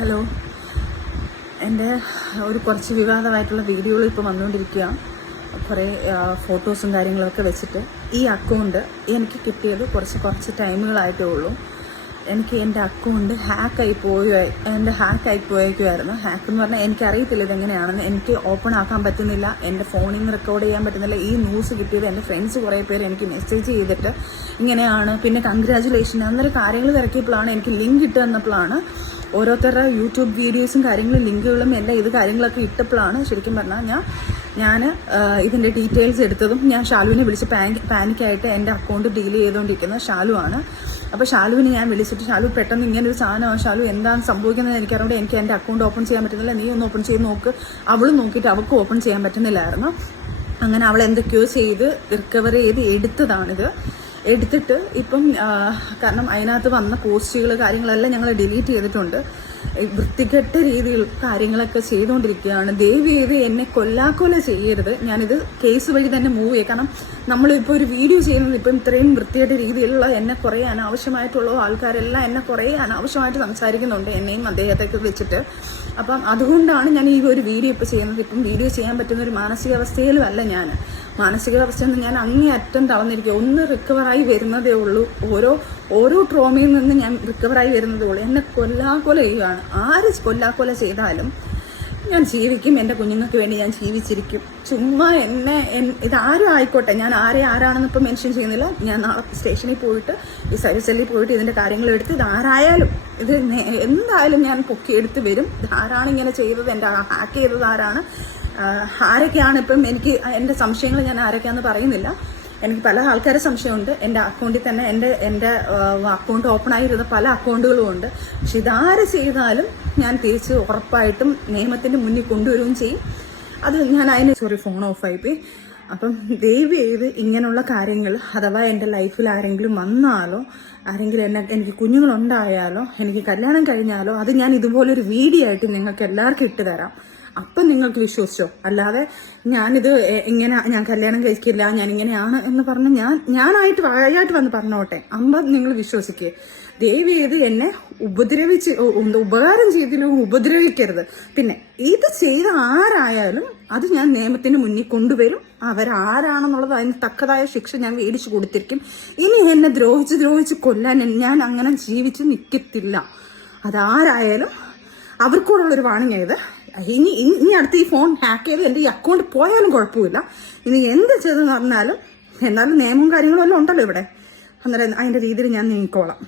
Hello, എൻ്റെ ഒരു കുറച്ച് വിവാദമായിട്ടുള്ള വീഡിയോകൾ ഇപ്പോൾ വന്നുകൊണ്ടിരിക്കുകയാണ്. കുറേ ഫോട്ടോസും കാര്യങ്ങളൊക്കെ വെച്ചിട്ട് ഈ അക്കൗണ്ട് എനിക്ക് കിട്ടിയത് കുറച്ച് ടൈമുകളായിട്ടേ ഉള്ളൂ. എനിക്ക് എൻ്റെ അക്കൗണ്ട് ഹാക്കായി പോയേക്കുമായിരുന്നു. ഹാക്ക് എന്ന് പറഞ്ഞാൽ എനിക്കറിയത്തില്ല ഇതെങ്ങനെയാണെന്ന്. എനിക്ക് ഓപ്പൺ ആക്കാൻ പറ്റുന്നില്ല, എൻ്റെ ഫോണിൽ നിന്ന് റെക്കോർഡ് ചെയ്യാൻ പറ്റുന്നില്ല. ഈ ന്യൂസ് കിട്ടിയത് എൻ്റെ ഫ്രണ്ട്സ് കുറേ പേര് എനിക്ക് മെസ്സേജ് ചെയ്തിട്ട് ഇങ്ങനെയാണ്, പിന്നെ കൺഗ്രാജുലേഷൻ അന്നേരം കാര്യങ്ങൾ തിരക്കിയപ്പോഴാണ് എനിക്ക് ലിങ്ക് ഇട്ട് തന്നപ്പോഴാണ് ഓരോരുത്തരുടെ യൂട്യൂബ് വീഡിയോസും കാര്യങ്ങളും ലിങ്കുകളും എല്ലാം ഇത് കാര്യങ്ങളൊക്കെ ഇട്ടപ്പോഴാണ് ശരിക്കും പറഞ്ഞാൽ ഞാൻ ഇതിൻ്റെ ഡീറ്റെയിൽസ് എടുത്തതും. ഞാൻ ഷാലുവിനെ വിളിച്ച് പാനിക്കായിട്ട് എൻ്റെ അക്കൗണ്ട് ഡീൽ ചെയ്തുകൊണ്ടിരിക്കുന്ന ഷാലുവാണ്. അപ്പോൾ ഷാലുവിനെ ഞാൻ വിളിച്ചിട്ട്, ഷാലു പെട്ടെന്ന് ഇങ്ങനൊരു സാധനമാണ്, ഷാലു എന്താണ് സംഭവിക്കുന്നത് എനിക്കറിയാം, എനിക്ക് എൻ്റെ അക്കൗണ്ട് ഓപ്പൺ ചെയ്യാൻ പറ്റുന്നില്ല, നീ ഒന്ന് ഓപ്പൺ ചെയ്ത് നോക്ക്. അവൾ നോക്കിയിട്ട് അവൾക്ക് ഓപ്പൺ ചെയ്യാൻ പറ്റുന്നില്ലായിരുന്നു. അങ്ങനെ അവൾ എന്തൊക്കെയോ ചെയ്ത് റിക്കവർ ചെയ്ത് എടുത്തതാണിത്. എടുത്തിട്ട് ഇപ്പം കാരണം അതിനകത്ത് വന്ന പോസ്റ്റുകൾ കാര്യങ്ങളെല്ലാം ഞങ്ങൾ ഡിലീറ്റ് ചെയ്തിട്ടുണ്ട്. വൃത്തികെട്ട രീതിയിൽ കാര്യങ്ങളൊക്കെ ചെയ്തുകൊണ്ടിരിക്കുകയാണ്. ദയവ് ചെയ്ത് എന്നെ കൊല്ലാക്കൊല ചെയ്യരുത്. ഞാനിത് കേസ് വഴി തന്നെ മൂവ് ചെയ്യാം. കാരണം നമ്മളിപ്പോൾ ഒരു വീഡിയോ ചെയ്യുന്നത് ഇപ്പം ഇത്രയും വൃത്തികെട്ട രീതിയിലുള്ള എന്നെ കുറേ അനാവശ്യമായിട്ടുള്ള ആൾക്കാരെല്ലാം എന്നെ കുറേ അനാവശ്യമായിട്ട് സംസാരിക്കുന്നുണ്ട്, എന്നെയും അദ്ദേഹത്തെയൊക്കെ വെച്ചിട്ട്. അപ്പം അതുകൊണ്ടാണ് ഞാൻ ഈ ഒരു വീഡിയോ ഇപ്പോൾ ചെയ്യുന്നത്. ഇപ്പം വീഡിയോ ചെയ്യാൻ പറ്റുന്ന ഒരു മാനസികാവസ്ഥയിലും അല്ല ഞാൻ. മാനസികാവസ്ഥയിൽ നിന്ന് ഞാൻ അങ്ങേയറ്റം തളർന്നിരിക്കുക. ഒന്ന് റിക്കവറായി വരുന്നതേ ഉള്ളൂ. ഓരോ ട്രോമയിൽ നിന്ന് ഞാൻ റിക്കവറായി വരുന്നതേ ഉള്ളൂ. എന്നെ കൊല്ലാക്കൊല ചെയ്യുകയാണ്. ആര് കൊല്ലാക്കൊല ചെയ്താലും ഞാൻ ജീവിക്കും. എൻ്റെ കുഞ്ഞുങ്ങൾക്ക് വേണ്ടി ഞാൻ ജീവിച്ചിരിക്കും. ചുമ്മാ ഇതാരും ആയിക്കോട്ടെ, ഞാൻ ആരാണെന്ന് ഇപ്പം മെൻഷൻ ചെയ്യുന്നില്ല. ഞാൻ നാളെ സ്റ്റേഷനിൽ പോയിട്ട് ഈ സർവീസ് സെല്ലിൽ പോയിട്ട് ഇതിൻ്റെ കാര്യങ്ങൾ എടുത്ത് ഇതാരായാലും ഇത് എന്തായാലും ഞാൻ പൊക്കിയെടുത്ത് വരും. ഇതാരാണ് ഇങ്ങനെ ചെയ്തത്, എൻ്റെ ഹാക്ക് ചെയ്തത് ആരൊക്കെയാണ്. ഇപ്പം എനിക്ക് എൻ്റെ സംശയങ്ങൾ ഞാൻ ആരൊക്കെയാണെന്ന് പറയുന്നില്ല. എനിക്ക് പല ആൾക്കാരെ സംശയമുണ്ട്. എൻ്റെ അക്കൗണ്ടിൽ തന്നെ എൻ്റെ അക്കൗണ്ട് ഓപ്പൺ ആയിരുന്ന പല അക്കൗണ്ടുകളും ഉണ്ട്. പക്ഷെ ഇതാര് ചെയ്താലും ഞാൻ തിരിച്ച് ഉറപ്പായിട്ടും നിയമത്തിൻ്റെ മുന്നിൽ കൊണ്ടുവരികയും ചെയ്യും. അത് ഞാൻ ഫോൺ ഓഫായിപ്പോയി. അപ്പം ദയവ് ചെയ്ത് ഇങ്ങനെയുള്ള കാര്യങ്ങൾ അഥവാ എൻ്റെ ലൈഫിൽ ആരെങ്കിലും വന്നാലോ, ആരെങ്കിലും എനിക്ക് കുഞ്ഞുങ്ങളുണ്ടായാലോ, എനിക്ക് കല്യാണം കഴിഞ്ഞാലോ, അത് ഞാൻ ഇതുപോലൊരു വീഡിയോ ആയിട്ട് നിങ്ങൾക്ക് എല്ലാവർക്കും ഇട്ട് തരാം. അപ്പം നിങ്ങൾക്ക് വിശ്വസിച്ചോ. അല്ലാതെ ഞാൻ കല്യാണം കഴിക്കില്ല, ഞാൻ ഇങ്ങനെയാണ് എന്ന് പറഞ്ഞ് ഞാനായിട്ട് വായായിട്ട് വന്ന് പറഞ്ഞോട്ടെ, നിങ്ങൾ വിശ്വസിക്കുക. ദയവ് ചെയ്ത് എന്നെ ഉപകാരം ചെയ്തിലും ഉപദ്രവിക്കരുത്. പിന്നെ ഇത് ചെയ്ത ആരായാലും അത് ഞാൻ നിയമത്തിന് മുന്നിൽ കൊണ്ടുവരും. അവരാരാണെന്നുള്ളത് അതിന് തക്കതായ ശിക്ഷ ഞാൻ മേടിച്ചു കൊടുത്തിരിക്കും. ഇനി എന്നെ ദ്രോഹിച്ച് കൊല്ലാൻ ഞാൻ അങ്ങനെ ജീവിച്ച് നിൽക്കത്തില്ല. അതാരായാലും അവർക്കൂടുള്ളൊരു വാണിംഗ് ഇത്. ഇനി അടുത്ത് ഈ ഫോൺ ഹാക്ക് ചെയ്ത് എൻ്റെ ഈ അക്കൗണ്ട് പോയാലും കുഴപ്പമില്ല. ഇനി എന്ത് ചെയ്തെന്ന് പറഞ്ഞാലും എന്നാലും നിയമവും കാര്യങ്ങളും എല്ലാം ഉണ്ടല്ലോ ഇവിടെ. അന്നേരം അതിൻ്റെ രീതിയിൽ ഞാൻ നീങ്ങിക്കോളാം.